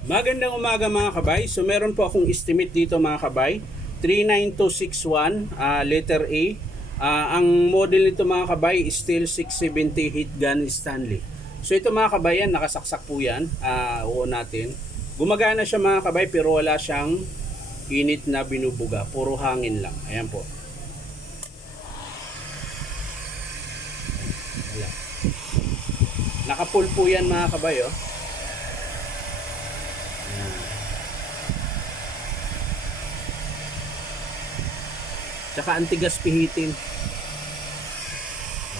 Magandang umaga mga kabay. So meron po akong estimate dito mga kabay. 39261 letter A. Ang model nito mga kabay is still 670 heat gun Stanley. So ito mga kabay, yan, nakasaksak po yan. Oo natin. Gumagana siya mga kabay pero wala siyang init na binubuga. Puro hangin lang. Ayan po. Wala. Nakapull po yan mga kabay, oh. Tsaka antigas pihitin.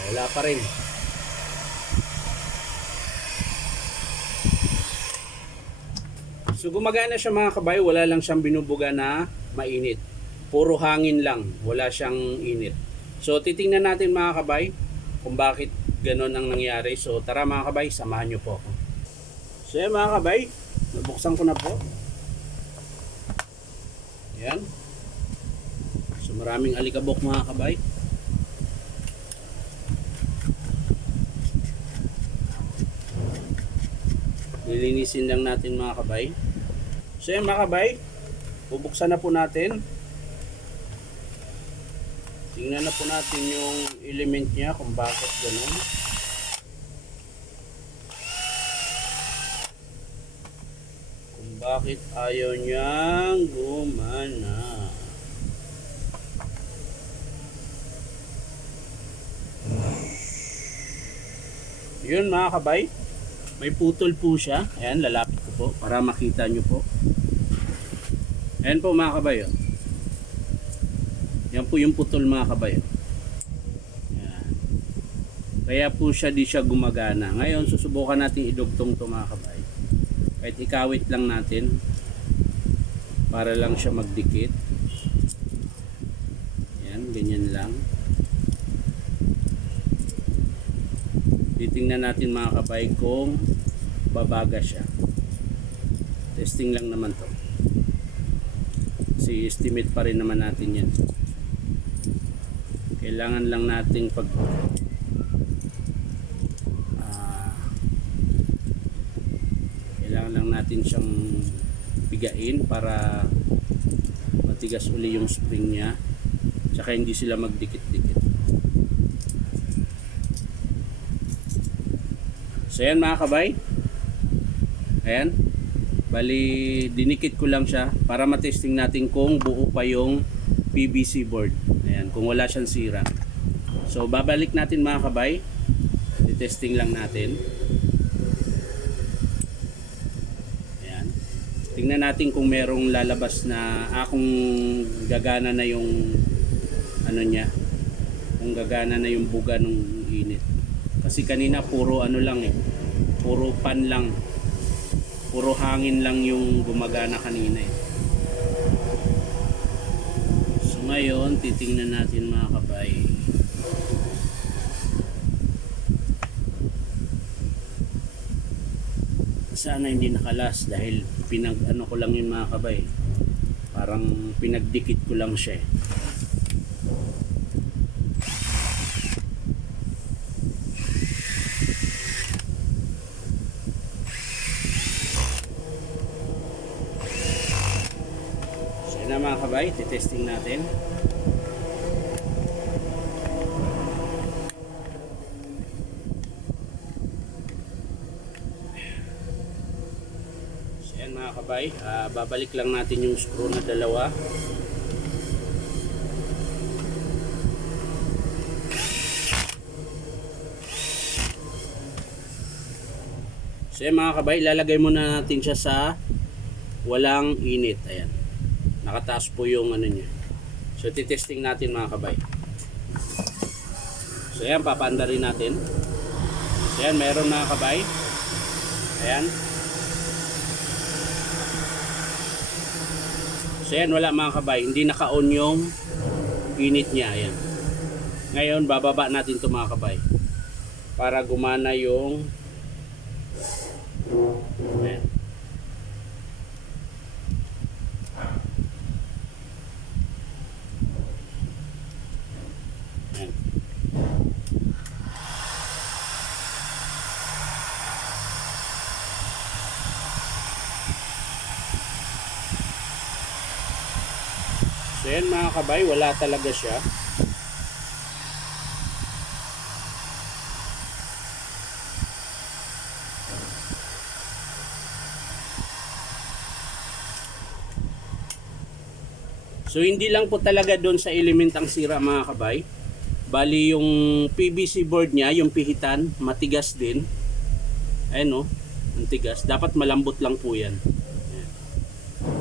Wala pa rin. So gumagana siya mga kabay, wala lang siyang binubuga na mainit. Puro hangin lang, wala siyang init. So titingnan natin mga kabay kung bakit ganon ang nangyari. So tara mga kabay, samahan niyo po ako. So yan mga kabay, nabuksan ko na po. Yan. So maraming alikabok mga kabay. Nilinisin lang natin mga kabay. So yan mga kabay, bubuksan na po natin. Tingnan na po natin yung element niya kung bakit ganun. Kung bakit ayaw niyang gumana. Yun mga kabay, may putol po siya. Ayan, lalapit ko po para makita nyo po. Ayan po mga kabay, oh. Yan po yung putol mga kabay, oh. Ayan. Kaya po siya di siya gumagana. Ngayon susubukan natin idugtong to mga kabay. Kahit ikawit lang natin para lang siya magdikit. Ayan, ganyan lang. Titingnan natin mga kabay kung babaga siya. Testing lang naman to. Kasi estimate pa rin naman natin yan. Kailangan lang natin kailangan lang natin siyang bigain para matigas uli yung spring niya. Tsaka hindi sila magdikit-dikit. So yan mga kabay. Ayan. Bali dinikit ko lang siya para matesting natin kung buo pa yung PVC board. Ayan, kung wala siyang sira. So babalik natin mga kabay. I-testing lang natin. Ayan. Tingnan natin kung merong lalabas na kung gagana na yung ano niya. Kung gagana na yung buga ng init. Kasi kanina puro ano lang eh. Puro pan lang. Puro hangin lang yung gumagana kanina eh. So ngayon, titingnan natin mga kabay. Sana hindi nakalas dahil pinag-ano ko lang yung mga kabay. Parang pinagdikit ko lang siya eh. Na mga kabay, titesting natin. So yan mga kabay, babalik lang natin yung screw na dalawa. So yan mga kabay, ilalagay muna natin siya sa walang init. Ayan. Nakataas po yung ano niya. So titesting natin mga kabay. So ayan, papaanda rin natin. So ayan, meron mga kabay. Ayan. So ayan, wala mga kabay. Hindi naka-on yung init niya. Ayan. Ngayon, bababa natin ito mga kabay. Para gumana yung ayan. So yan mga kabay, wala talaga siya. So hindi lang po talaga doon sa element ang sira mga kabay. Bali yung PVC board niya, yung pihitan, matigas din. Ayan o, ang tigas. Dapat malambot lang po yan.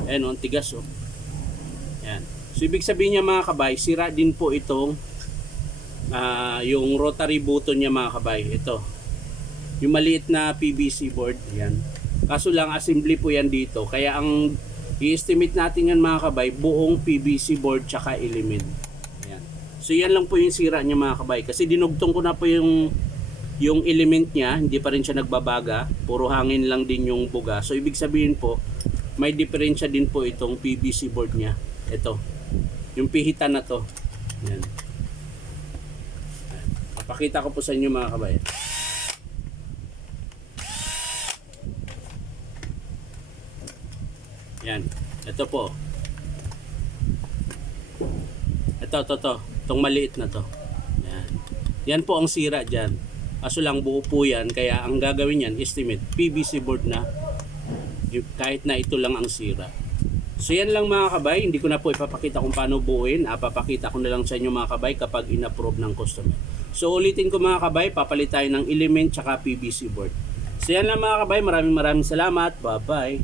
Ayan o, ang tigas o. Ayan. So ibig sabihin niya mga kabay, sira din po itong yung rotary button niya mga kabay. Ito. Yung maliit na PVC board. Ayan. Kaso lang assembly po yan dito. Kaya ang i-estimate natin yan mga kabay, buong PVC board tsaka element. Ayan. So yan lang po yung sira niya mga kabay. Kasi dinugtong ko na po yung element niya, hindi pa rin siya nagbabaga. Puro hangin lang din yung buga. So ibig sabihin po, may diferensya din po itong PVC board niya. Ito. Yung pihitan na to. Ayan. Papakita ko po sa inyo mga kabay. Yan. Ito po. Ito. Itong maliit na to. Yan. Yan po ang sira dyan. Kaso lang buo po yan. Kaya ang gagawin yan, estimate, PVC board na. Kahit na ito lang ang sira. So yan lang mga kabay. Hindi ko na po ipapakita kung paano buuin. Papakita ko na lang sa inyo mga kabay kapag in-approve ng customer. So ulitin ko mga kabay, papalit tayo ng element tsaka PVC board. So yan lang mga kabay. Maraming salamat. Bye bye.